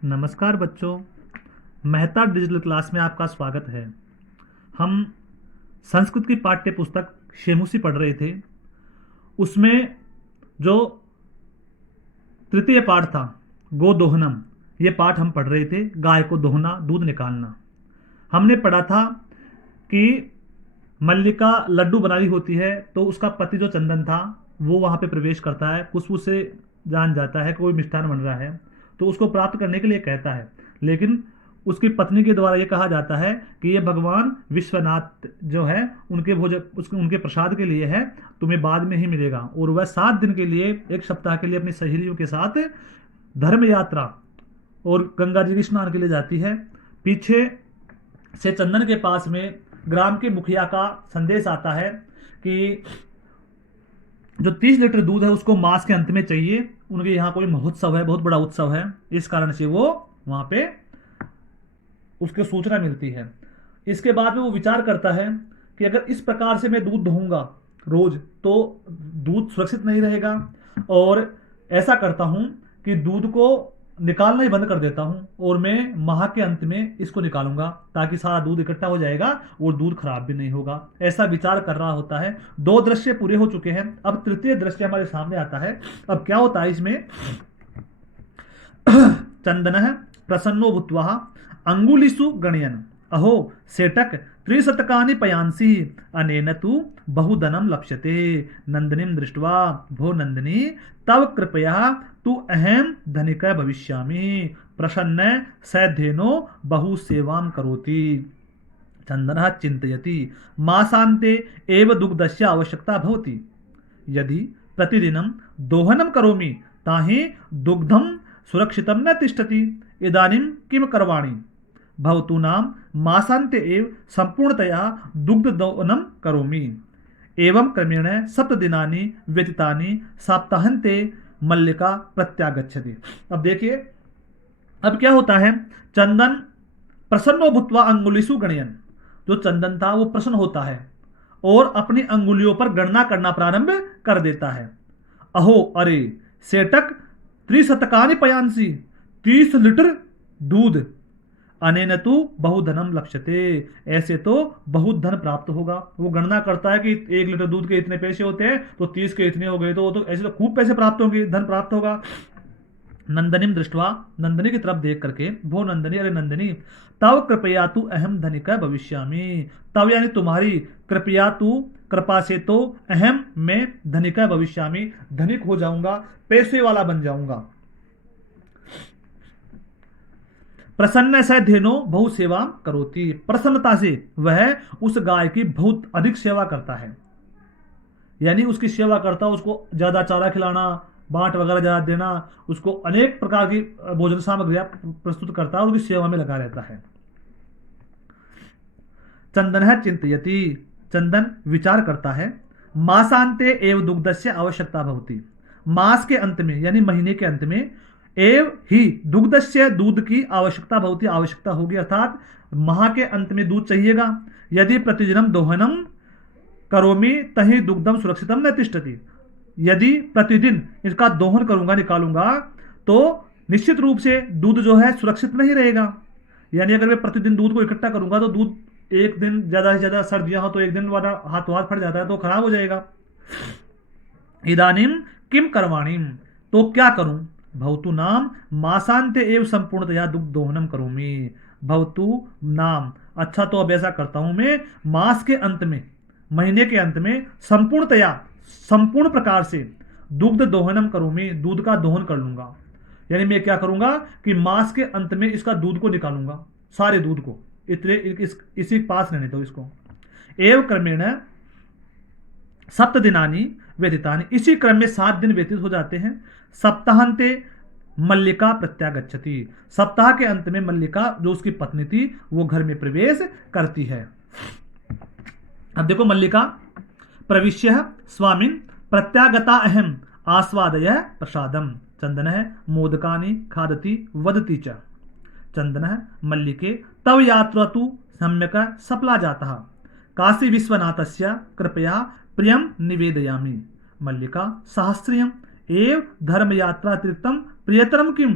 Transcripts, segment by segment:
नमस्कार बच्चों। Mehta digital class में आपका स्वागत है। हम संस्कृत की पाठ्य पुस्तक शेमुसी पढ़ रहे थे। उसमें जो तृतीय पाठ था गोदोहनम, ये पाठ हम पढ़ रहे थे। गाय को दोहना, दूध निकालना। हमने पढ़ा था कि मल्लिका लड्डू बना रही होती है तो उसका पति जो चंदन था वो वहां पे प्रवेश करता है। खुशबू से जान जाता है कि कोई मिष्ठान बन रहा है तो उसको प्राप्त करने के लिए कहता है, लेकिन उसकी पत्नी के द्वारा ये कहा जाता है कि ये भगवान विश्वनाथ जो है उनके भोजन उनके प्रसाद के लिए है, तुम्हें बाद में ही मिलेगा। और वह 7 दिन के लिए, एक सप्ताह के लिए अपनी सहेलियों के साथ धर्म यात्रा और गंगा जी के स्नान के लिए जाती है। पीछे से चंदन के पास में ग्राम के मुखिया का संदेश आता है कि जो 30 लीटर दूध है उसको मास के अंत में चाहिए। उनके यहाँ कोई महोत्सव है, बहुत बड़ा उत्सव है, इस कारण से वो वहां पे उसके सूचना मिलती है। इसके बाद में वो विचार करता है कि अगर इस प्रकार से मैं दूध दूंगा रोज तो दूध सुरक्षित नहीं रहेगा, और ऐसा करता हूं कि दूध को निकालना ही बंद कर देता हूं और मैं माह के अंत में इसको निकालूंगा ताकि सारा दूध इकट्ठा हो जाएगा और दूध खराब भी नहीं होगा। ऐसा विचार कर रहा होता है। 2 दृश्य पूरे हो चुके हैं, अब तृतीय दृश्य हमारे सामने आता है। अब क्या होता है इसमें? चंदन प्रसन्नो भूत्वा अंगुलिषु गणयन अहो सेटक त्रिशतकानि पयांसि अनेन तु बहुधनं लप्स्यते। नंदिनीं दृष्ट्वा भो नंदिनी तव कृपया तु अहम धनिक भविष्यामि। प्रसन्न सैध्येनो बहु सेवां करोति। चंदनः चिन्तयति मासान्ते एव दुग्धस्य आवश्यकता भवति। यदि प्रतिदिनं दोहनं करोमि ताहि दुग्धं सुरक्षितं न तिष्ठति। इदानीं किं करवाणि? भवतु नाम मासान्ते एव संपूर्णतया दुग्धदोहनं करोमि। एवं क्रमेण 7 दिनानि व्यतीतानि सप्ताहान्ते मल्लिका प्रत्यागच्छति। अब देखिए, अब क्या होता है? चंदन प्रसन्नो भूत्वा अंगुलिषु गणयन, जो चंदन था वो प्रसन्न होता है और अपनी अंगुलियों पर गणना करना प्रारंभ कर देता है। अहो अरे सेटक त्रिशतकानि पयांसि, 30 लीटर दूध। अनेन तु बहुधनम लक्ष्यते, ऐसे तो बहुत धन प्राप्त होगा। वो गणना करता है कि 1 लीटर दूध के इतने पैसे होते हैं तो 30 के इतने हो गए, तो ऐसे तो खूब पैसे प्राप्त होंगे, धन प्राप्त होगा। नंदनीम दृष्टवा, नंदनी की तरफ देख करके, भो नंदनी अरे नंदनी तव कृपया तू अहम धनिक भविष्यामि। तव यानी तुम्हारी, कृपया तू कृपा से तो अहम मैं धनिक भविष्यामि धनिक हो जाऊंगा, पैसे वाला बन जाऊंगा। प्रसन्न से धेनो बहु सेवा करोति, प्रसन्नता से वह उस गाय की बहुत अधिक सेवा करता है। यानी उसकी सेवा करता, उसको ज्यादा चारा खिलाना, बाट वगैरह ज्यादा देना, उसको अनेक प्रकार की भोजन सामग्रियां प्रस्तुत करता है और उसकी सेवा में लगा रहता है। चंदन है चिंतयति, चंदन विचार करता है। मासांते एव दुग्धस्य आवश्यकता भवति, मास के अंत में यानी महीने के अंत में, एव ही दुग्धस्य दूध की आवश्यकता भवति आवश्यकता होगी, अर्थात माह के अंत में दूध चाहिएगा। यदि प्रतिदिनम दोहनम करोमि तहि दुग्धम सुरक्षितम न तिष्ठति। यदि प्रतिदिन इसका दोहन करूंगा, निकालूंगा, तो निश्चित रूप से दूध जो है सुरक्षित नहीं रहेगा। यानी अगर मैं प्रतिदिन दूध को इकट्ठा करूंगा तो दूध एक दिन, ज्यादा से ज्यादा सर्दियां हो तो एक दिन वाला हाथों हाथ फट जाता है तो खराब हो जाएगा। इदानीम किम करवाणीम, तो क्या करूं? भवतु नाम मासांते एव संपूर्णतया दुग्ध दोहनम करोमि। भवतु नाम, अच्छा तो अब ऐसा करता हूं मैं, मास के अंत में, महीने के अंत में संपूर्णतया, संपूर्ण प्रकार से दुग्ध दोहनम करोमि, दूध का दोहन कर लूंगा। यानी मैं क्या करूंगा कि मास के अंत में इसका दूध को निकालूंगा, सारे दूध को, इतने इसी पास रहने दो इसको। एव क्रमेण 7 दिनानि व्यतीतानि, इसी क्रम में 7 दिन व्यतीत हो जाते हैं। सप्ताहांते मल्लिका प्रत्यागच्छति, सप्ताह के अंत में मल्लिका जो उसकी पत्नी थी वो घर में प्रवेश करती है। अब देखो, मल्लिका प्रविश्य स्वामिन प्रत्यागता अहम आस्वादय प्रसादम। चंदन है मोदकानि खादति वदति च। चंदन है मल्लिके तव यात्रा तु सम्यक सफला जाता, काशी विश्वनाथस्य कृपया प्रियम निवेदयामि। मल्लिका सहस्रियम एव धर्म यात्रा अतिरिक्तम प्रियतरम किम।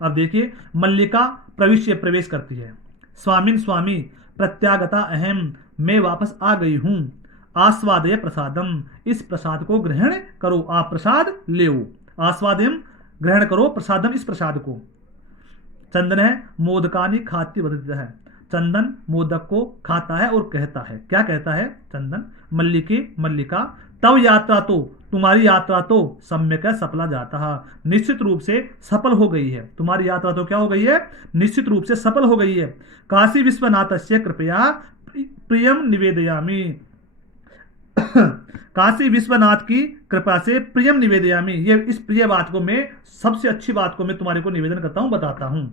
अब देखिए, मल्लिका प्रवेश करती है। स्वामिन स्वामी प्रत्यागता अहम, मैं वापस आ गई हूं। आस्वादय प्रसादम, इस प्रसाद को ग्रहण करो, आप प्रसाद ले। आस्वादयम, ग्रहण करो, प्रसादम, इस प्रसाद को। चंदन है मोदकानी खाती वदति है, चंदन मोदक को खाता है और कहता है, क्या कहता है चंदन? मल्लिके मल्लिका तव यात्रा तो, तुम्हारी यात्रा तो सम्यक है सफला जाता है, निश्चित रूप से सफल हो गई है। तुम्हारी यात्रा तो क्या हो गई है? निश्चित रूप से सफल हो गई है। काशी विश्वनाथ से कृपया प्रियम निवेदयामी, काशी विश्वनाथ की कृपा से प्रियम निवेदयामी, ये इस प्रिय बात को मैं, सबसे अच्छी बात को मैं तुम्हारे को निवेदन करता हूं, बताता हूं।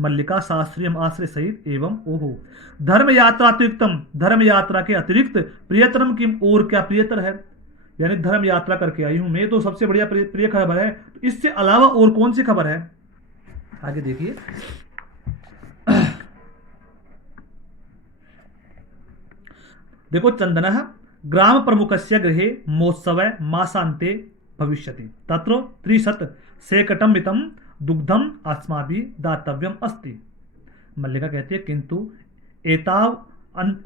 मल्लिका शास्त्रीय आश्रय सहित एवं ओहो धर्म यात्रा अतिरिक्तम, धर्म यात्रा के अतिरिक्त प्रियतरम की और क्या प्रियतर है? यानी धर्म यात्रा करके आई हूं मैं, तो सबसे बढ़िया प्रिय खबर है। तो इससे अलावा और कौन सी खबर है? आगे देखिए, देखो, चंदन ग्राम प्रमुखस्य गृहे महोत्सव मासान्ते भविष्यति, तत्र त्रिशत सेकटम मितम दुग्धम अस्माभिः दातव्यम अस्ति। मल्लिका कहती है, किंतु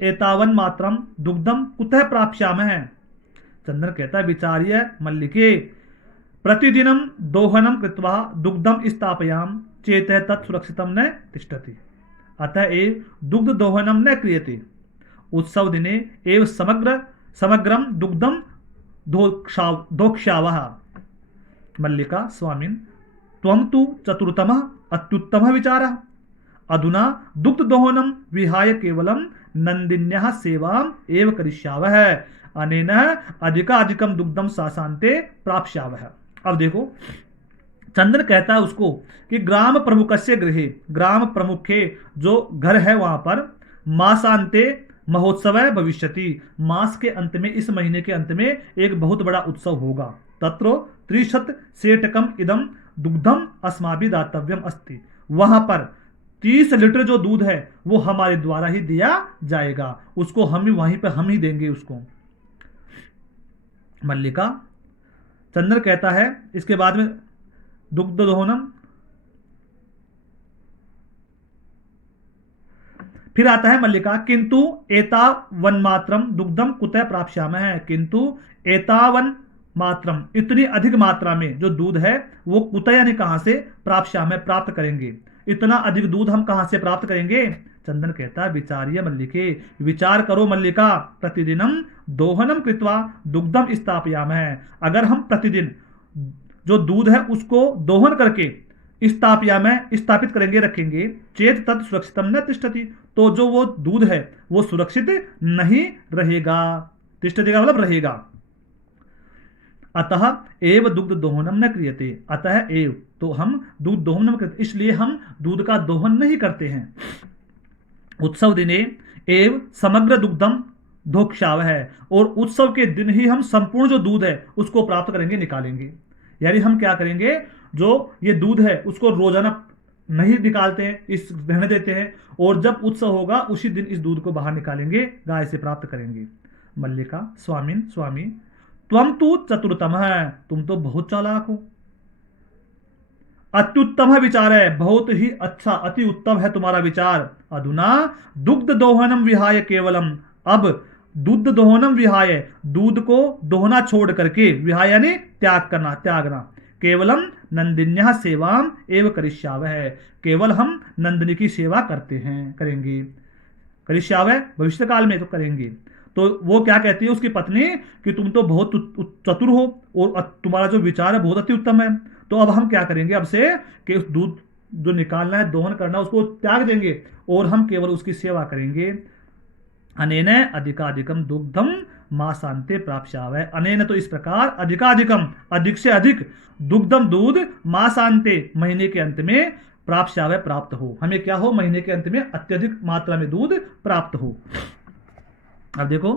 एतावन मात्रम दुग्धम कुतः प्राप्स्यामः? चंदन कहता है, विचार्य मल्लिके, प्रतिदिनम दोहनम कृत्वा दुग्धम स्थापयाम चेत तत् सुरक्षितम न तिष्ठति, अतः एव दुग्ध दोहनम न क्रियते, उत्सव दिने एव समग्रम दुग्धम दोक्ष्यावः। मल्लिका स्वामिन् त्वं तु चतुर्थतमः अत्युत्तमः विचारः, अधुना दुग्ध दोहनम विहाय केवलम नंदिन्याः सेवाम एव करिष्यावः, अनेन अधिकाधिकम दुग्धम सासान्ते प्राप्स्यावः। अब देखो, चंदन कहता है उसको कि ग्राम प्रमुखस्य गृहे, ग्राम प्रमुख के जो घर है वहां पर, मासान्ते महोत्सव है भविष्यति, मास के अंत में, इस महीने के अंत में एक बहुत बड़ा उत्सव होगा। तत्र त्रिशत सेटकम इदम दुग्धम अस्माभिः दातव्यम अस्ति, वहां पर 30 लीटर जो दूध है वो हमारे द्वारा ही दिया जाएगा, उसको हम ही वहीं पर हम ही देंगे उसको। मल्लिका, चंद्र कहता है इसके बाद में दुग्ध दोहनम, फिर आता है मल्लिका, किंतु एतावन मात्रम दुग्धम कुतः प्राप्स्यामः, किंतु एतावन मात्रम, इतनी अधिक मात्रा में जो दूध है वो कुतः यानी कहां से, प्राप्स्यामः प्राप्त करेंगे, इतना अधिक दूध हम कहां से प्राप्त करेंगे? चंदन कहता है, विचार्य मल्लिके, विचार करो मल्लिका, प्रतिदिनम दोहनम कृत्वा दुग्धम स्थापयामः, अगर हम प्रतिदिन जो दूध है उसको दोहन करके स्थापित करेंगे, रखेंगे, चेत तत् सुरक्षितम न तिष्ठति, तो जो वो दूध है वो सुरक्षित नहीं रहेगा, तिष्ठति का मतलब रहेगा। अतः एव दुग्ध दोहनम न क्रियते, अतः एव, तो हम दूध दोहन करते, इसलिए हम दूध का दोहन नहीं करते हैं। उत्सव दिने एव समग्र दुग्धम धोक्षाव है, और उत्सव के दिन ही हम संपूर्ण जो दूध है उसको प्राप्त करेंगे, निकालेंगे। यानी हम क्या करेंगे, जो ये दूध है उसको रोजाना नहीं निकालते हैं, इस रहने देते हैं, और जब उत्सव होगा उसी दिन इस दूध को बाहर निकालेंगे, गाय से प्राप्त करेंगे। मल्लिका स्वामिन स्वामी त्वं तु चतुर्थतमः, तुम तो बहुत चालाक हो, अत्युत्तम विचार है, बहुत ही अच्छा, अति उत्तम है तुम्हारा विचार। अधुना दुग्ध दोहनम विहाय केवलम, अब दुग्ध दोहनम विहाय, दूध को दोहना छोड़ करके, विहाय यानी त्याग करना, त्यागना, केवलम नंदिन्या सेवाम एवं करिष्यावः, केवल हम नंदिनी की सेवा करते हैं, करेंगे, करिष्यावः भविष्य काल में तो करेंगे। तो वो क्या कहती है उसकी पत्नी कि तुम तो बहुत चतुर हो और तुम्हारा जो विचार है बहुत अति उत्तम है, तो अब हम क्या करेंगे अब से कि उस दूध जो निकालना है, दोहन करना है, उसको त्याग देंगे और हम केवल उसकी सेवा करेंगे। अनेन अधिकाधिकम दुग्धम मासान्ते प्राप्स्यावः, अनेन तो इस प्रकार, अधिकाधिकम अधिक से अधिक, दुग्धम दूध, मासान्ते महीने के अंत में, प्राप्स्यावः प्राप्त हो, हमें क्या हो, महीने के अंत में अत्यधिक मात्रा में दूध प्राप्त हो। अब देखो,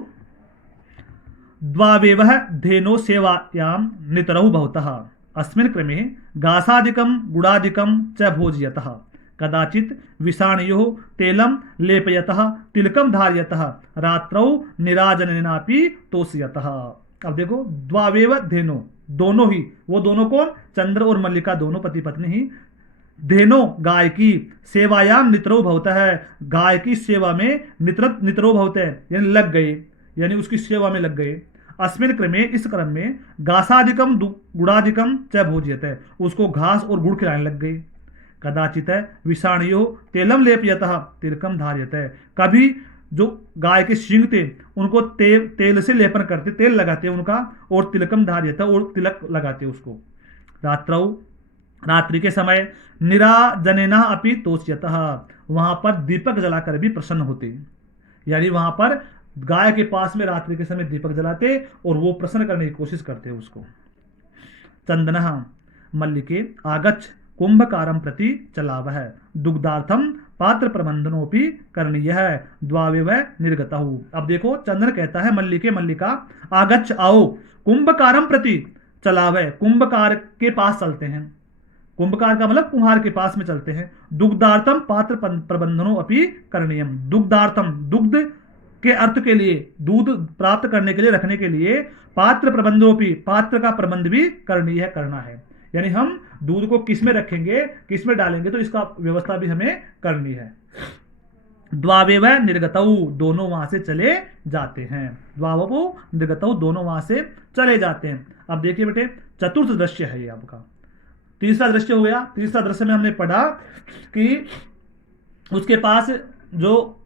द्वावेव धेनो सेवायाम नितरहु भवतः, अस्मिन् क्रमे गासादिकं गुडादिकं च भोजयतः, कदाचित् विषाणयोः तैलं लेपयतः, तिलकं धारयतः, रात्रौ निराजनेनापि तोषयतः। अब देखो, द्वावेव धेनो, दोनों ही, वो दोनों कौन, चंद्र और मल्लिका, दोनों पति पत्नी ही, धेनो गाय की सेवायाम नितरो भवतः है, गाय की सेवा में नितरो भवत है, यानी लग गए, यानी उसकी सेवा में लग गए। अस्मिन क्रमे, इस क्रम में घासाधिकम गुड़ाधिकम च भोज्यत है, उसको घास और गुड़ खिलाने लग गए। कदाचित विषाणियो तेलम लेपयत तिलकम धार्यत है, कभी जो गाय के सींग थे उनको तेल से लेपन करते, तेल लगाते उनका, और तिलकम धार्यत और तिलक लगाते उसको। रात्रौ, रात्रि के समय निराजनेना अपि तोष्यतः, वहां पर दीपक जलाकर भी प्रसन्न होते, यानी वहां पर गाय के पास में रात्रि के समय दीपक जलाते और वो प्रसन्न करने की कोशिश करते उसको। चंदन मल्लिके आगच्छ कुंभकारम प्रति चलावह दुग्धार्थम पात्र प्रबंधनोपि करणीय है द्वावेव निर्गतहु। अब देखो चंदन कहता है मल्लिके, मल्लिका आगच्छ आओ, कुंभकारम प्रति चलावह, कुंभकार के पास चलते हैं, कुंभकार का मतलब कुम्हार के पास में चलते हैं। दुग्धार्थम पात्र प्रबंधनों अपि करणीयम, दुग्धार्थम दुग्ध के अर्थ के लिए, दूध प्राप्त करने के लिए, रखने के लिए, पात्र प्रबंधों भी, पात्र का प्रबंध भी करणीय है, करना है, यानी हम दूध को किस में रखेंगे, किस में डालेंगे, तो इसका व्यवस्था भी हमें करनी है। द्वावेव निर्गतौ, दोनों वहां से चले जाते हैं, द्वावो निर्गतौ, दोनों वहां से चले जाते हैं। अब देखिए बेटे चतुर्थ दृश्य है ये आपका, तीसरा दृश्य हो गया। तीसरा दृश्य में हमने पढ़ा कि उसके पास जो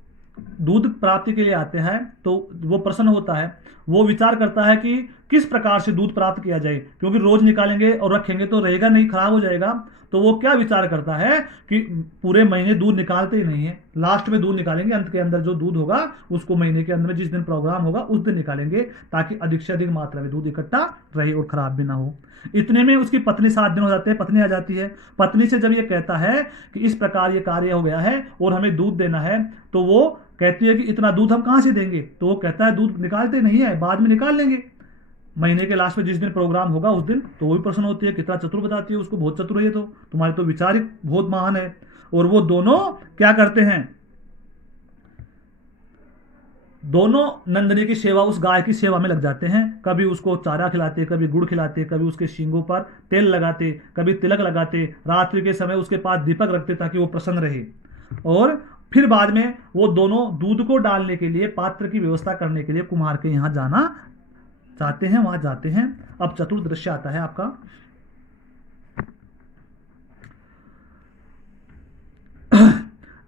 दूध प्राप्ति के लिए आते हैं तो वो प्रसन्न होता है, वो विचार करता है कि किस प्रकार से दूध प्राप्त किया जाए, क्योंकि रोज निकालेंगे और रखेंगे तो रहेगा नहीं, खराब हो जाएगा। तो वो क्या विचार करता है कि पूरे महीने दूध निकालते ही नहीं है, लास्ट में दूध निकालेंगे, अंत के अंदर जो दूध होगा उसको महीने के अंदर में जिस दिन प्रोग्राम होगा उस दिन निकालेंगे, ताकि अधिक से अधिक मात्रा में दूध इकट्ठा रहे और खराब भी ना हो। इतने में उसकी पत्नी 7 दिन हो जाते हैं, पत्नी आ जाती है। पत्नी से जब ये कहता है कि इस प्रकार ये कार्य हो गया है और हमें दूध देना है, तो वो कहती है कि इतना दूध हम कहां से देंगे, तो वो कहता है दूध निकालते नहीं है, बाद में निकाल लेंगे, महीने के लास्ट में जिस दिन प्रोग्राम होगा उस दिन। तो वो भी प्रसन्न होती है, कितना चतुर बताती है उसको, बहुत चतुर है ये तो, तुम्हारे तो विचार ही बहुत महान है। और वो दोनों क्या करते हैं, दोनों नंदिनी की सेवा, उस गाय की सेवा में लग जाते हैं। कभी उसको चारा खिलाते, कभी गुड़ खिलाते, कभी उसके सींगों पर तेल लगाते, कभी तिलक लगाते, रात्रि के समय उसके पास दीपक रखते ताकि वो प्रसन्न रहे। और फिर बाद में वो दोनों दूध को डालने के लिए, पात्र की व्यवस्था करने के लिए कुम्हार के यहां जाना चाहते हैं, वहां जाते हैं। अब चतुर्थ दृश्य आता है आपका,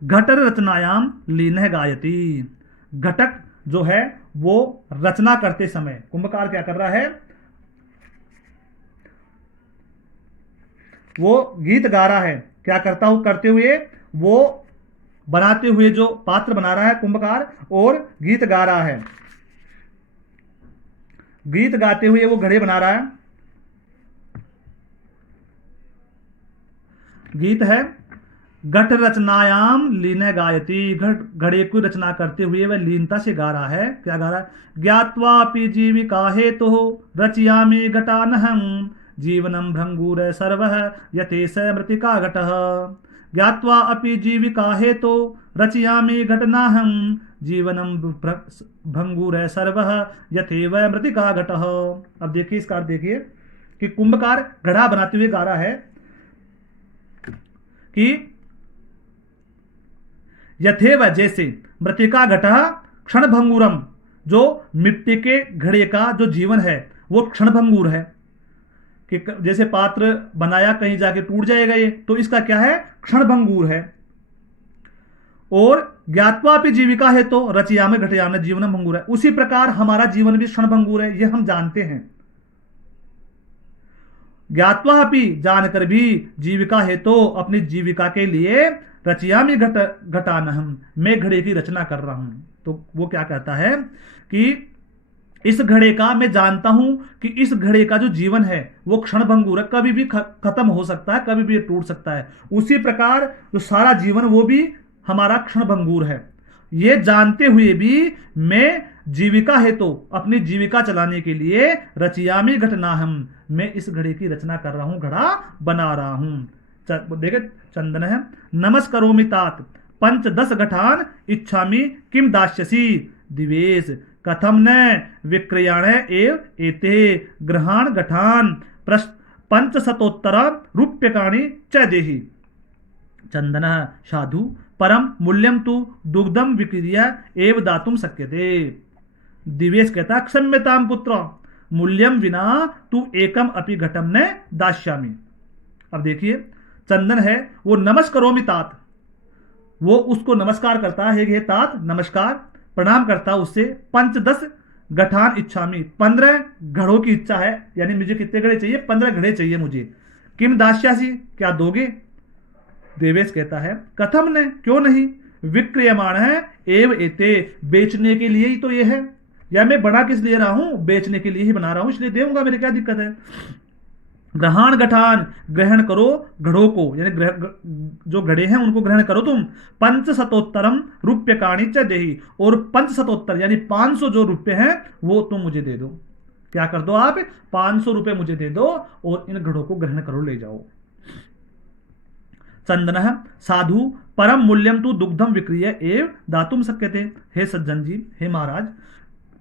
घटर रचनायाम लीन गायती, घटक जो है वो रचना करते समय कुंभकार क्या कर रहा है, वो गीत गा रहा है। क्या करता हूं, करते हुए वो बनाते हुए जो पात्र बना रहा है कुंभकार, और गीत गा रहा है, गीत गाते हुए वो घड़े बना रहा है। गीत है घट रचनायाम लीन गायती, घड़े की रचना करते हुए वह लीनता से गा रहा है। क्या गा रहा है, ज्ञात्वापि जीविका हेतु रचयामि घटानहं जीवनम भृंगुर सर्वः यथेष मृतिका घटः। ज्ञात्वा अपि जीविका हेतु रचयामि घटनाहं जीवनम भंगुर सर्वः यथेव मृतिका घटः। अब देखिए इसका अर्थ देखिए कि कुंभकार घड़ा बनाते हुए गा रहा है कि यथेव जैसे मृतिका घटः क्षण भंगुरम, जो मिट्टी के घड़े का जो जीवन है वो क्षण भंगुर है, कि जैसे पात्र बनाया कहीं जाके टूट जाएगा ये, तो इसका क्या है, क्षण भंगुर है। और ज्ञात्वापि जीविका है तो रचयाम घटयाम जीवन भंगुर है, उसी प्रकार हमारा जीवन भी क्षण भंगुर है, ये हम जानते हैं। ज्ञात्वा भी जानकर भी जीविका है तो अपनी जीविका के लिए रचयामी घटानहम, मैं घड़े की रचना कर रहा हूं। तो वो क्या कहता है कि इस घड़े का मैं जानता हूं कि इस घड़े का जो जीवन है वो क्षण भंगुर है, कभी भी खत्म हो सकता है, कभी भी ये टूट सकता है। उसी प्रकार जो सारा जीवन वो भी हमारा क्षण भंगुर है। ये जानते हुए भी मैं जीविका है तो अपनी जीविका चलाने के लिए रचयामी घटनाहम, मैं इस घड़े की रचना कर रहा हूं, घड़ा बना रहा हूं। देखे चंदन है, नमस्करोमि तात पंच 10 घटान इच्छामि किम दास्यसि दिवेश कथम न विक्रयाण एव एते ग्रहाण घटान पंच शतोत्तर रूप्यकाणि च देहि। चंदन साधु परम मूल्यम तु दुग्धम विक्रिय एव दातुम शक्यते। दिवेश कहता है क्षम्यताम पुत्र मूल्यम विना तू एकम अपि घटम न दास्यामि। अब देखिए चंदन है वो नमस्करोमि तात, वो उसको नमस्कार करता है, हे तात नमस्कार, प्रणाम करता उससे। पंच दस गठान इच्छामि, 15 घड़ों की इच्छा है, यानी मुझे कितने घड़े चाहिए? 15 घड़े चाहिए मुझे। किम दास्यासी, क्या दोगे? देवेश कहता है कथम ने, क्यों नहीं, विक्रियमाण है एव एते, बेचने के लिए ही तो ये है, या मैं बना किस लिए रहा हूं? बेचने के लिए ही बना रहा हूं, इसलिए देऊंगा, मेरे क्या दिक्कत है। ग्रहण गठान, ग्रहण करो घड़ों को, यानी जो घड़े हैं उनको ग्रहण करो तुम। पंच शतोत्तरम रुप्य काणी च देही, और 5 शतोत्तर यानी 500 जो रुपये हैं वो तुम मुझे दे दो। क्या कर दो आप? 500 रुपये मुझे दे दो और इन घड़ों को ग्रहण करो, ले जाओ। चंदन साधु परम मूल्यम तु दुग्धम विक्रिय एव दातुम शक्यते। हे सज्जन जी, हे महाराज,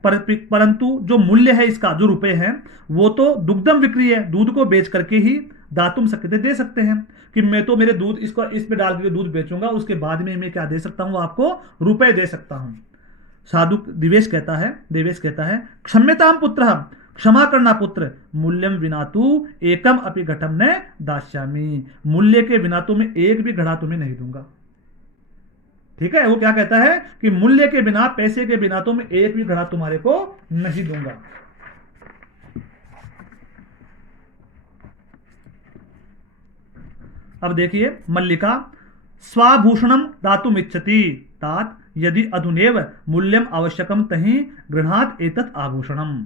परंतु जो मूल्य है इसका, जो रुपए हैं, वो तो दुग्धम विक्री है, दूध को बेच करके ही दातुम शक्यते दे सकते हैं। कि मैं तो मेरे दूध इसको इसमें डाल के दूध बेचूंगा, उसके बाद में मैं क्या दे सकता हूं? आपको रुपए दे सकता हूं। साधु देवेश कहता है क्षम्यताम पुत्र, क्षमा करना पुत्र, मूल्यम विना तू एकम अपि घटम न दास्यामि, मूल्य के बिना तो मैं एक भी घड़ा तुम्हें नहीं दूंगा। ठीक है, वो क्या कहता है कि मूल्य के बिना, पैसे के बिना तो मैं एक भी घड़ा तुम्हारे को नहीं दूंगा। अब देखिए मल्लिका, स्वाभूषणम दातुम इच्छति तात यदि अधुनेव मूल्यम आवश्यकम तहि गृहात एतत् आभूषणम।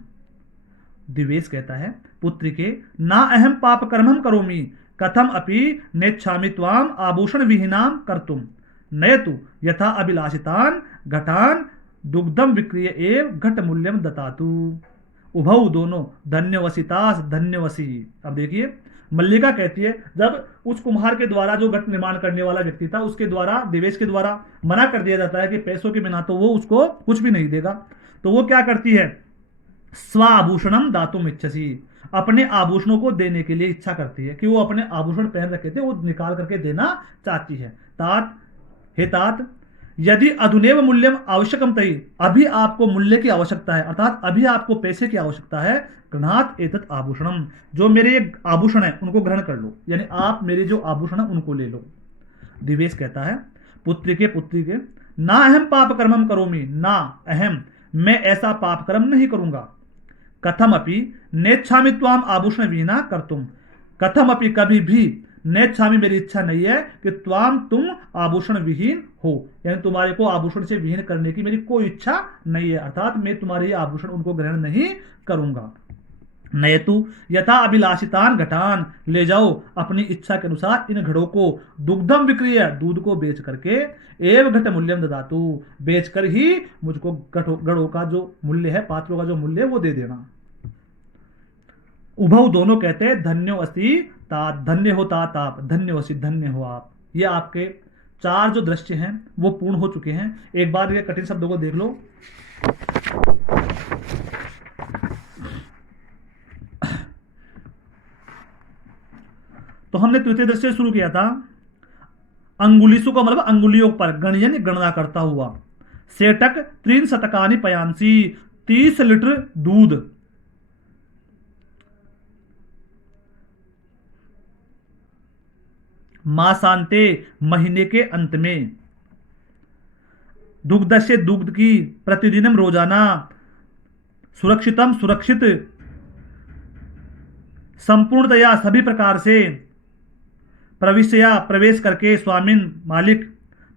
दिवेश कहता है पुत्री के ना अहम पाप कर्मम करोमि कथम अपि नेच्छामि त्वाम आभूषण विहीनाम कर्तुम नयतु यथा अभिलाषितान घटान दुग्धम विक्रिय एव घट मूल्यम दतातु। उभौ दोनों धन्यवसितास धन्यवसी। अब देखिए मल्लिका कहती है जब उस कुम्हार के द्वारा, जो घट निर्माण करने वाला व्यक्ति था, उसके द्वारा, देवेश के द्वारा मना कर दिया जाता है कि पैसों के बिना तो वो उसको कुछ भी नहीं देगा, तो वो क्या करती है? स्वाभूषणम दातुम इच्छसी, अपने आभूषणों को देने के लिए इच्छा करती है, कि वो अपने आभूषण पहन रखे थे वो निकाल करके देना चाहती है। तात, हे तात, यदि अधुनेव मूल्यम आवश्यकम तई, अभी आपको मूल्य की आवश्यकता है, अर्थात अभी आपको पैसे की आवश्यकता है, गृहात एतत् आभूषणम, जो मेरे ये आभूषण है उनको ग्रहण कर लो, यानी आप मेरे जो आभूषण है उनको ले लो। दिवेश कहता है पुत्री के ना अहम पाप कर्मम करोमि, ना अहम, मैं ऐसा पाप कर्म नहीं करूंगा। कथम अपि नेच्छामि त्वाम आभूषण विहीना कर्तुम, कथम अपि कभी भी, नेच्छामि मेरी इच्छा नहीं है कि त्वाम तुम आभूषण विहीन हो, यानी तुम्हारे को आभूषण से विहीन करने की मेरी कोई इच्छा नहीं है, अर्थात मैं तुम्हारे आभूषण उनको ग्रहण नहीं करूंगा। नयतु यथा अभिलाषितान घटान, ले जाओ अपनी इच्छा के अनुसार इन घड़ों को, दुग्धम विक्रिय, दूध को बेच करके, एव घट मूल्यम ददातु, बेच कर ही मुझको घड़ों का जो मूल्य है, पात्रों का जो मूल्य है वो दे देना। उभव दोनों कहते हैं धन्यो अस्ति तात, धन्य हो तात आप, धन्य वसी, धन्य हो आप। ये आपके 4 जो दृश्य हैं वो पूर्ण हो चुके हैं। एक बार ये कठिन शब्दों को देख लो। तो हमने तृतीय दृश्य शुरू किया था, अंगुलीसु का मतलब अंगुलियों पर, गणयन गणना करता हुआ। सेटक 3 शतकानि पयांसी, 30 लीटर दूध। मासांते, महीने के अंत में। दुग्ध से, दुग्ध की, प्रतिदिनम रोजाना। सुरक्षितम, सुरक्षित, संपूर्णतया सभी प्रकार से। प्रविशया, प्रवेश करके, स्वामिन मालिक।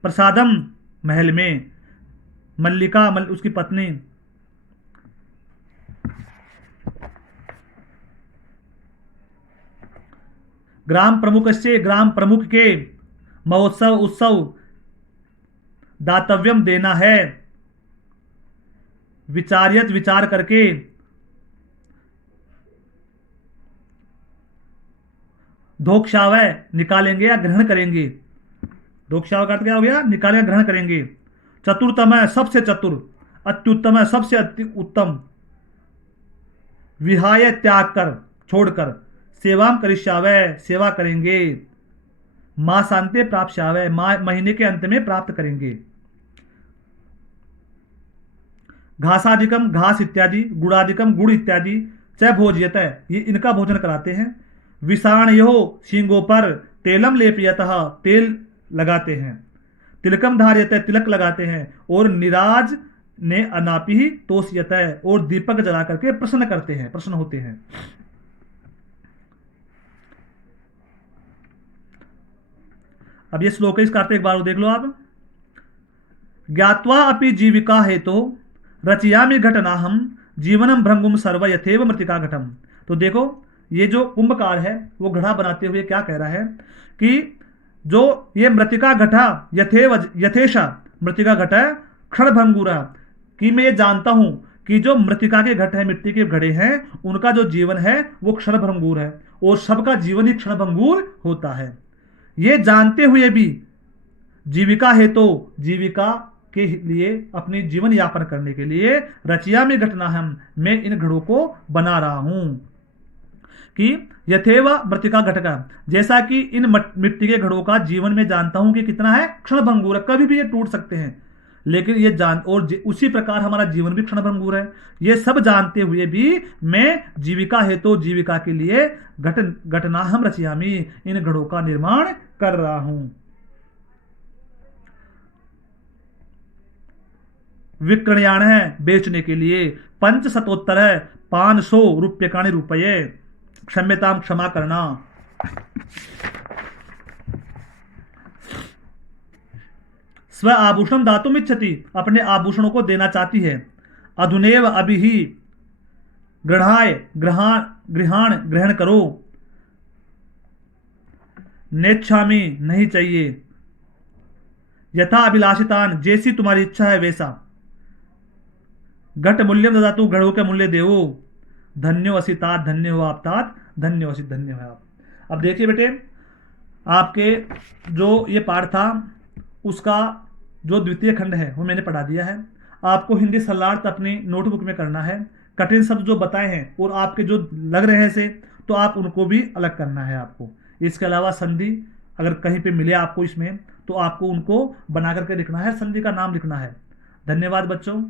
प्रसादम, महल में। मल्लिका, उसकी पत्नी। ग्राम प्रमुख से, ग्राम प्रमुख के। महोत्सव, उत्सव। दातव्यम, देना है। विचार्यत, विचार करके। धोक्षावय, निकालेंगे या ग्रहण करेंगे। धोक्षावय का अर्थ क्या हो गया? निकालेंगे, ग्रहण करेंगे। चतुर्थम, सबसे चतुर। अत्युत्तम, सबसे अति उत्तम। विहाय, त्याग कर, छोड़कर। सेवाम करिष्यावय, सेवा करेंगे। मासांते प्राप्त श्यावय, महीने के अंत में प्राप्त करेंगे। घासादिकम घास इत्यादि, गुड़ादिकम गुड़ इत्यादि, च भोज्यत, ये इनका भोजन कराते हैं। विषाणयो शिंगों पर तेलम लेपयतः, तेल लगाते हैं। तिलकम धार्यत, तिलक लगाते हैं। और निराज ने अनापि तोष्यत, और दीपक जला करके प्रसन्न करते हैं, प्रसन्न होते हैं। अब ये श्लोक है, इसका अर्थ एक बार देख लो आप। ज्ञात्वा अपि जीविका हेतो रचयामि घटनाहम जीवनम भृंगुम सर्व यथेव मृतिका घटम। तो देखो ये जो कुंभकार है वो घड़ा बनाते हुए क्या कह रहा है कि जो ये मृतिका घटा यथेव यथेशा मृतिका घटा क्षणभंगुरा, कि मैं ये जानता हूं कि जो मृतिका के घट है, मिट्टी के घड़े हैं, उनका जो जीवन है वो क्षणभंगुर है, और सबका जीवन ही क्षणभंगुर होता है। ये जानते हुए भी जीविका है तो जीविका के लिए, अपनी जीवन यापन करने के लिए रचिया में घटना हम, मैं इन घड़ों को बना रहा हूं कि यथेव मृतिका घटका, जैसा कि इन मिट्टी के घड़ों का जीवन में जानता हूं कि कितना है, क्षणभंगुर है, कभी भी ये टूट सकते हैं, लेकिन ये जान, और उसी प्रकार हमारा जीवन भी क्षणभंगुर है। ये सब जानते हुए भी मैं जीविका है तो जीविका के लिए घटना हम रचियामी, इन घड़ों का निर्माण कर रहा हूं। विक्रयाण है बेचने के लिए, 500 है 500 रुपये रुपये, क्षम्यताम क्षमा करना। स्व आभूषण दातुम इच्छति, अपने आभूषणों को देना चाहती है। अधुनेव अभी ही गृहाय ग्रहण करो, नेच्छामी नहीं चाहिए, यथा अभिलाषितान जैसी तुम्हारी इच्छा है वैसा, घट मूल्यम ददातु घड़ों के मूल्य देवो, धन्यो असि तात, धन्य हो आप तात, धन्यो असि धन्य हो आप। अब देखिए बेटे, आपके जो ये पाठ था उसका जो द्वितीय खंड है वो मैंने पढ़ा दिया है। आपको हिंदी सलार्थ अपनी नोटबुक में करना है। कठिन शब्द जो बताए हैं और आपके जो लग रहे हैं से, तो आप उनको भी अलग करना है आपको। इसके अलावा संधि अगर कहीं पे मिले आपको इसमें, तो आपको उनको बना करके लिखना है, संधि का नाम लिखना है। धन्यवाद बच्चों।